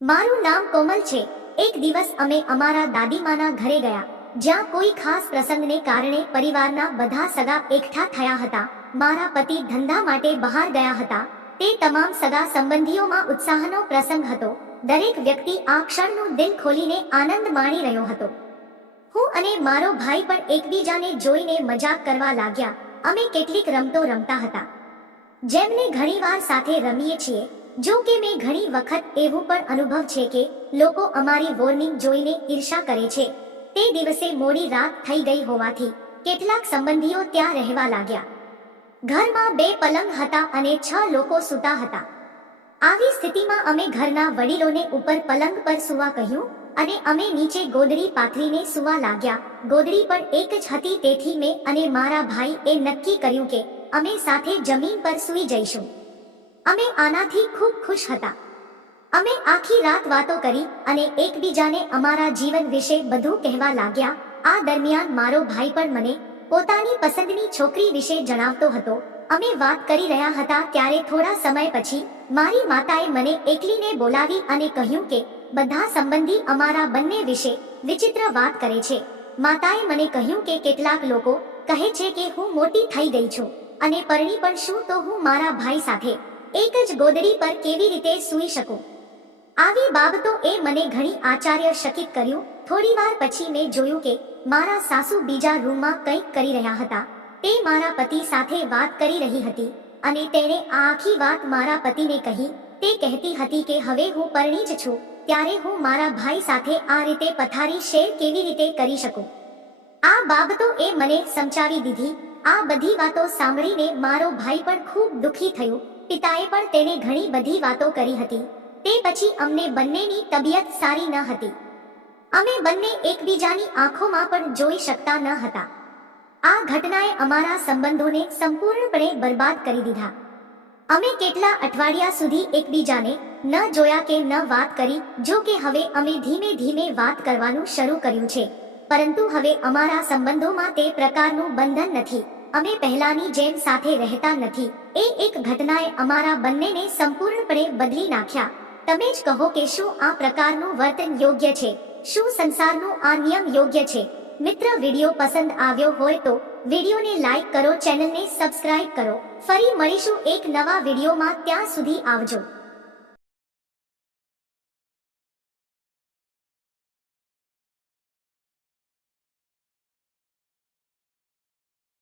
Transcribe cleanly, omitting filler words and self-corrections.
મારું નામ કોમલ છે। એક દિવસ અમે અમારા દાદીમાના ઘરે ગયા, જ્યાં કોઈ ખાસ પ્રસંગને કારણે પરિવારના બધા સગા એકઠા થયા હતા। મારા પતિ ધંધા માટે બહાર ગયા હતા। તે તમામ સગા સંબંધીઓમાં ઉત્સાહનો પ્રસંગ હતો। દરેક વ્યક્તિ આ ક્ષણનું દિલ ખોલીને આનંદ માણી રહ્યો હતો। હું અને મારો ભાઈ પણ એકબીજાને જોઈને મજાક કરવા લાગ્યા। અમે કેટલીક રમતો રમતા હતા, જેમને ઘણીવાર સાથે રમીએ છીએ। જો કે મેં ઘણી વખત એવું પણ અનુભવ છે કે લોકો અમારી વોર્નિંગ જોઈને ઈર્ષા કરે છે। તે દિવસે મોડી રાત થઈ ગઈ હોવાથી કેટલાક સંબંધીઓ ત્યાં રહેવા લાગ્યા। ઘરમાં 2 પલંગ હતા અને 6 લોકો સૂતા હતા। આવી સ્થિતિમાં અમે ઘરના વડીલોને ઉપર પલંગ પર સૂવા કહ્યું અને અમે નીચે ગોદડી પાથરીને સૂવા લાગ્યા। ગોદડી પણ એક જ હતી, તેથી મેં અને મારા ભાઈએ નક્કી કર્યું કે અમે સાથે જમીન પર સૂઈ જઈશું। અમે આનાથી ખૂબ ખુશ હતા। અમે આખી રાત વાતો કરી અને એકબીજાને અમારા જીવન વિશે બધું કહેવા લાગ્યા। આ દરમિયાન મારો ભાઈ પણ મને પોતાની પસંદની છોકરી વિશે જણાવતો હતો। અમે વાત કરી રહ્યા હતા ત્યારે થોડા સમય પછી મારી માતાએ મને એકલીને બોલાવી અને કહ્યું કે બધા સંબંધી અમારા બંને વિશે વિચિત્ર વાત કરે છે। માતાએ મને કહ્યું કે કેટલાક લોકો કહે છે કે હું મોટી થઈ ગઈ છું અને પરણી પણ છું, તો હું મારા ભાઈ સાથે એક જ ગોદડી પર કેવી રીતે સૂઈ શકું? આવી બાબતોએ મને ઘણી આશ્ચર્યચકિત કર્યું। થોડીવાર પછી મેં જોયું કે મારા સાસુ બીજા રૂમમાં કંઈક કરી રહ્યા હતા। તે મારા પતિ સાથે વાત કરી રહી હતી અને તેણે આ આખી વાત મારા પતિને કહી। તે કહેતી હતી કે હવે હું પરણી જ છું, ત્યારે હું મારા ભાઈ સાથે આ રીતે પથારી શેર કેવી રીતે કરી શકું? આ બાબતોએ મને સમજાવી દીધી। આ બધી વાતો સાંભળીને મારો ભાઈ પણ ખૂબ દુઃખી થયો। પિતાએ પણ તેને ઘણી બધી વાતો કરી હતી। તે પછી અમને બંનેની તબિયત સારી ન હતી। અમે બંને એકબીજાની આંખોમાં પણ જોઈ શકતા ન હતા। આ ઘટનાએ અમારા સંબંધોને સંપૂર્ણપણે બરબાદ કરી દીધા। અમે કેટલા અઠવાડિયા સુધી એકબીજાને ન જોયા કે ન વાત કરી। જો કે હવે અમે ધીમે ધીમે વાત કરવાનું શરૂ કર્યું છે, પરંતુ હવે અમારા સંબંધોમાં તે પ્રકારનું બંધન નથી। અમે પહેલાની જેમ સાથે રહેતા નથી। એ એક ઘટનાએ અમારા બંનેને સંપૂર્ણપણે બદલી નાખ્યા। તમે જ કહો કે શું આ પ્રકારનું વર્તન યોગ્ય છે? શું સંસારનો આ નિયમ યોગ્ય છે? મિત્ર, વિડીયો પસંદ આવ્યો હોય તો વિડીયોને લાઈક કરો, ચેનલને સબસ્ક્રાઇબ કરો। ફરી મળીશું એક નવા વિડીયોમાં, ત્યાં સુધી આવજો।